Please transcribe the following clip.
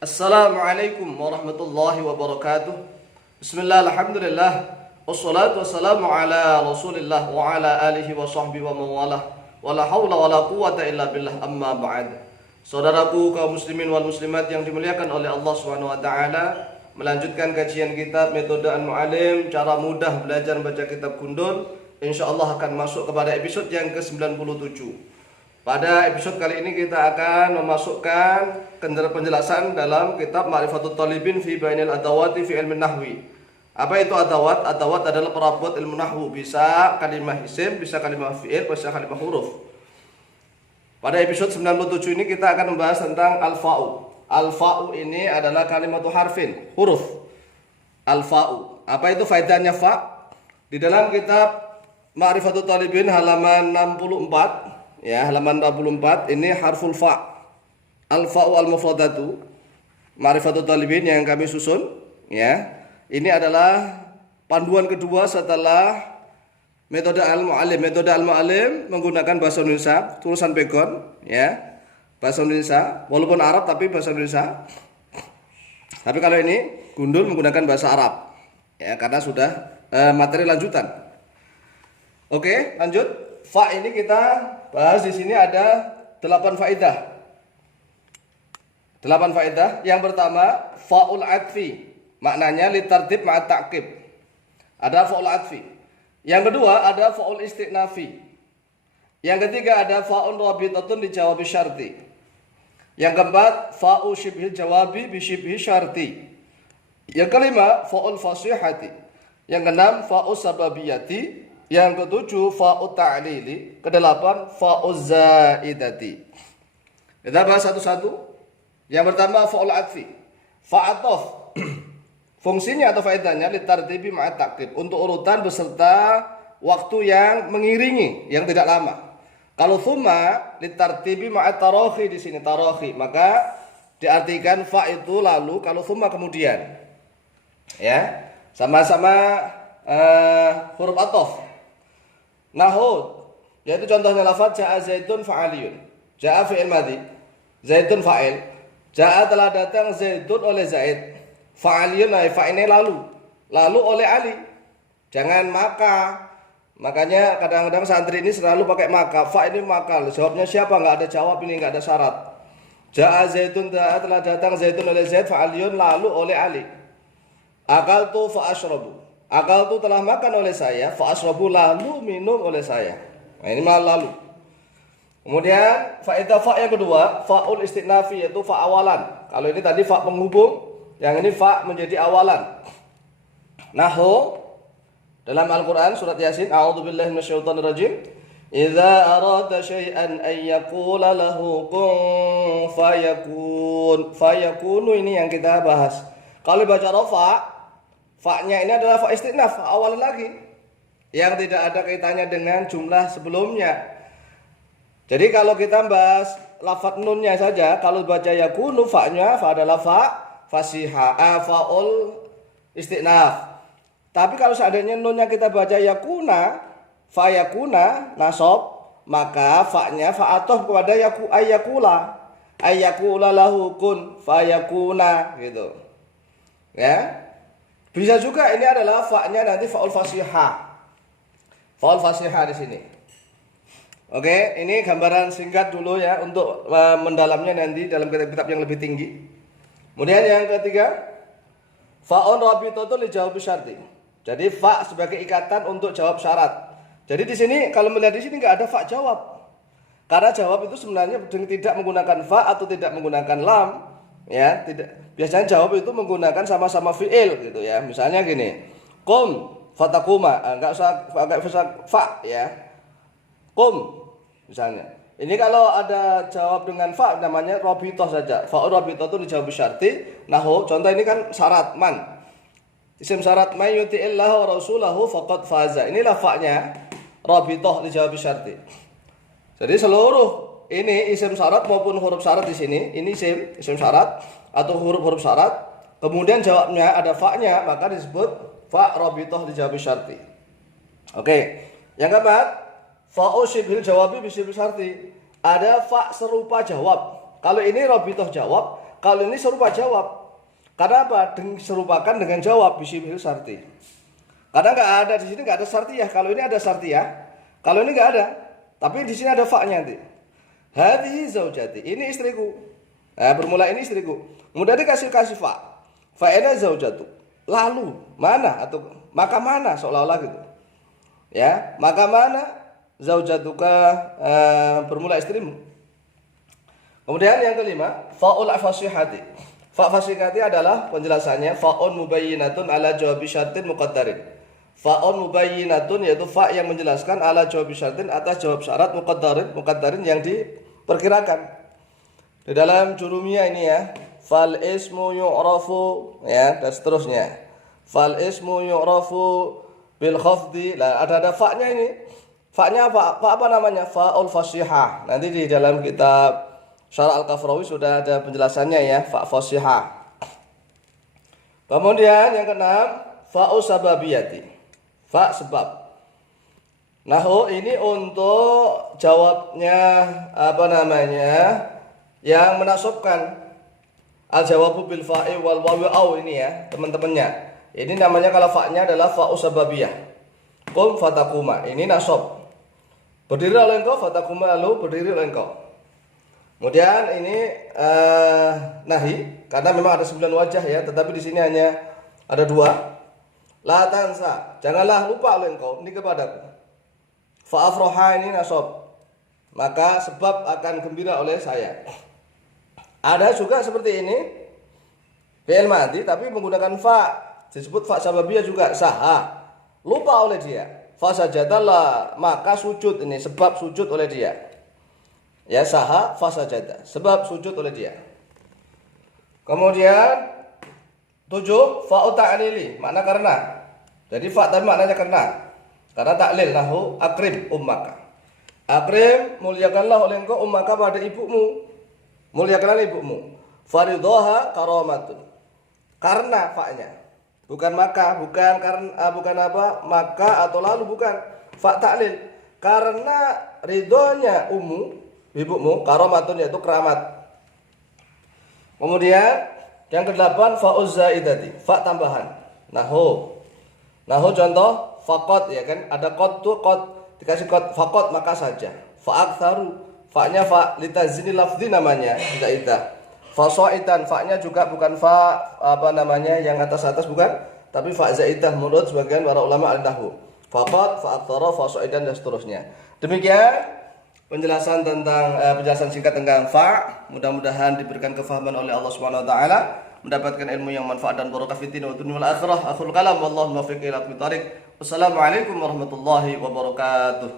Assalamualaikum warahmatullahi wabarakatuh. Bismillah, alhamdulillah. Wassalatu wassalamu ala rasulillah wa ala alihi wa sahbihi wa mawalah. Wala hawla wala quwata illa billah, amma ba'd. Saudaraku kaum muslimin wal muslimat yang dimuliakan oleh Allah Subhanahu wa taala, melanjutkan kajian kitab Metode Al-Mu'allim, cara mudah belajar membaca kitab gundul. Insyaallah akan masuk kepada episode yang ke-97. Pada episode kali ini kita akan memasukkan penjelasan dalam kitab Ma'rifatut Talibin fi Bainil Adawati fi Ilmin Nahwi. Apa itu adawat? Adawat adalah perabot ilmu nahwu, bisa kalimah isim, bisa kalimah fi'il, bisa kalimah huruf. Pada episode 97 ini kita akan membahas tentang al-fa'u. Al-fa'u ini adalah kalimatu harfin, huruf. Al-fa'u. Apa itu faedahnya fa? Di dalam kitab Ma'rifatut Talibin halaman 64, ya, halaman 64 ini harful fa. Al-fa'u al-mufradatu Ma'rifatut Talibin yang kami susun, ya. Ini adalah panduan kedua setelah metode Al-Mu'allim. Metode Al-Mu'allim menggunakan bahasa Indonesia, tulisan pegon, ya. Bahasa Indonesia, walaupun Arab tapi bahasa Indonesia. Tapi kalau ini gundul menggunakan bahasa Arab. Ya, karena sudah materi lanjutan. Oke, lanjut. Fa ini kita bahas di sini ada 8 faedah. 8 faedah. Yang pertama, fa'ul adfi. Maknanya litartib ma'at ta'qib. Ada fa'ul adfi. Yang kedua, ada fa'ul istiqnafi. Yang ketiga, ada fa'un rabitatun dijawabi syarti. Yang keempat, fa'u syibhil jawabi bisyibhi syarti. Yang kelima, fa'ul fasihati. Yang keenam, fa'u sababiyati. Yang ketujuh, fa'u ta'lili. Kedelapan, fa'u zaidati. Kita bahas satu-satu. Yang pertama, fa'ul adfi. Fa'atof. Fungsinya atau faedahnya litartibi ma'at ta'qib, untuk urutan beserta waktu yang mengiringi, yang tidak lama. Kalau thumma litartibi ma'at tarohi, di sini tarohi, maka diartikan fa itu lalu, kalau thumma kemudian. Ya, sama-sama huruf atof. Nahu, yaitu contohnya lafaz ja'a zaidun fa'aliyun. Ja'a fi'il madhi, zaidun fa'il. Ja'a telah datang zaidun oleh Zaid. Fa'aliyun fa'ilnya lalu oleh Ali. Jangan maka. Makanya kadang-kadang santri ini selalu pakai maka. Fa ini maka. Jawabnya siapa? Enggak ada jawab ini, enggak ada syarat. Ja'a zaidun, telah datang zaidun oleh Zaid, fa'aliyun lalu oleh Ali. Akaltu fa'ashrabu. Akaltu telah makan oleh saya, fa'ashrabu lalu minum oleh saya. Nah, ini malah lalu. Kemudian faedah fa yang kedua, fa'ul istiqnafi, yaitu fa awalan. Kalau ini tadi fa penghubung, yang ini fa menjadi awalan. Nahu dalam Al-Qur'an surat Yasin, a'udzubillahi minasyaitonirrajim. Idza arada syai'an ay yaqula lahu kun fayakun. Fayakunu ini yang kita bahas. Kalau baca rafa, fa-nya ini adalah fa istinaf, fa awal lagi, yang tidak ada kaitannya dengan jumlah sebelumnya. Jadi kalau kita bahas lafaz nunnya saja, kalau baca yakunu, fa-nya fa adalah fa fasiha, faul istinaf. Tapi kalau seandainya nunnya kita baca yakuna, fa yakuna nasab, maka fa-nya fa atof kepada ayakula. Ayakula lahu kun fayakuna, gitu. Ya. Bisa juga ini adalah fa-nya nanti faul fasihah. Faul fasihah di sini. Oke, ini gambaran singkat dulu ya untuk mendalamnya nanti dalam kitab-kitab yang lebih tinggi. Kemudian yang ketiga, fa'un rabitatun li jawabi syarti. Jadi fa sebagai ikatan untuk jawab syarat. Jadi di sini kalau melihat di sini enggak ada fa jawab. Karena jawab itu sebenarnya tidak menggunakan fa atau tidak menggunakan lam. Ya, tidak. Biasanya jawab itu menggunakan sama-sama fi'il gitu ya. Misalnya gini, qum fatakuma, enggak usah fa ya. Qum misalnya. Ini kalau ada jawab dengan fa namanya rabithah saja. Fa'ur rabithah itu dijawab syarti. Nahu, contoh ini kan syarat man. Isim syarat may yuti'illahu wa rasulahu faqad faza. Inilah fa-nya rabithah dijawab syarti. Jadi seluruh ini isim syarat maupun huruf syarat di sini, ini isim syarat atau huruf-huruf syarat, kemudian jawabnya ada fa-nya, maka disebut fa rabithah dijawab syarti. Oke. Yang keempat, fa'u syibhil jawabi bisyibhi syarti. Ada fa serupa jawab. Kalau ini rabithah jawab, kalau ini serupa jawab. Karena apa? Serupakan dengan jawab bisyibhil syarti. Karena nggak ada di sini, nggak ada syartiyah. Kalau ini ada syartiyah, kalau ini nggak ada. Tapi di sini ada fa-nya nanti. Hadhihi zaujati, ini istriku. Nah, bermula ini istriku. Kemudian dikasih fa. Fa'ina zaujatu. Lalu mana atau maka mana seolah-olah gitu. Ya, maka mana zaujatuka, bermula istrimu. Kemudian yang kelima, fa'ul fasihati. Fa fasihati adalah penjelasannya fa'un mubayyinatun ala jawabi syartin muqaddarin. Fa'un mubayyinatun yaitu fa yang menjelaskan ala jawabi syartin atas jawab syarat muqaddarin yang diperkirakan. Di dalam jurumiyah ini ya, fal ismu yu'rafu ya dan seterusnya. Fal ismu yu'rafu bil khafdi. Lah ada fa-nya ini. Fa-nya apa namanya? Fa'ul fasihah. Nanti di dalam kitab Syarah Al-Kafrawi sudah ada penjelasannya ya, fa fasihah. Kemudian yang keenam, fa'u sababiyati. Fa sebab. Nahu ini untuk jawabnya apa namanya? Yang menasabkan al-jawabu bil fa'i wal wawi au ini ya, teman-temannya. Ini namanya kalau fa'nya adalah fa'u sababiyah. Qum fatakuma. Ini nasab. Berdiri oleh engkau fatakuma, lalu berdiri oleh engkau. Kemudian ini nahi karena memang ada 9 wajah ya, tetapi di sini hanya ada 2. La tansa, janganlah lupa oleh engkau ini kepadaku. Fa afroha ini nasab, maka sebab akan gembira oleh saya. Ada juga seperti ini fi'il madhi tapi menggunakan fa, disebut fa sababiyah juga, saha, lupa oleh dia. Fa sajadalah, maka sujud, ini sebab sujud oleh dia. Ya saha fasajada, sebab sujud oleh dia. Kemudian 7 fa'u ta'lili, makna karena. Jadi fa tapi maknanya karena. Karena taklil lahu akrim ummaka. Akrim, muliakanlah oleh engkau ummaka pada ibumu. Muliakanlah ibumu. Faridhaha karamatun. Karena fa'nya. Bukan maka, bukan karena, bukan apa? Maka atau lalu bukan. Fa taklil. Karena ridhonya ibumu, karomatun yaitu keramat. Kemudian yang ke-8 fa'uz zaidati, fa tambahan. Nahu contoh faqat ya kan, ada qad tu qad, dikasih qad faqat maka saja. Fa aktsaru, fa-nya fa litazni lafzi namanya, zaidah. Fa sa'itan, fa-nya juga bukan fa apa namanya yang atas-atas bukan, tapi fa zaidah menurut sebagian para ulama al-nahwu. Faqat, fa aktsara, fa sa'idan dan seterusnya. Demikian penjelasan tentang penjelasan singkat tentang fa. Mudah-mudahan diberikan kefahaman oleh Allah Subhanahu wa taala, mendapatkan ilmu yang manfaat dan barakah fid din wa dunya wal akhirah. Akhirul kalam wallahu muwaffiq ila aqwamit thariq. Wassalamualaikum warahmatullahi wabarakatuh.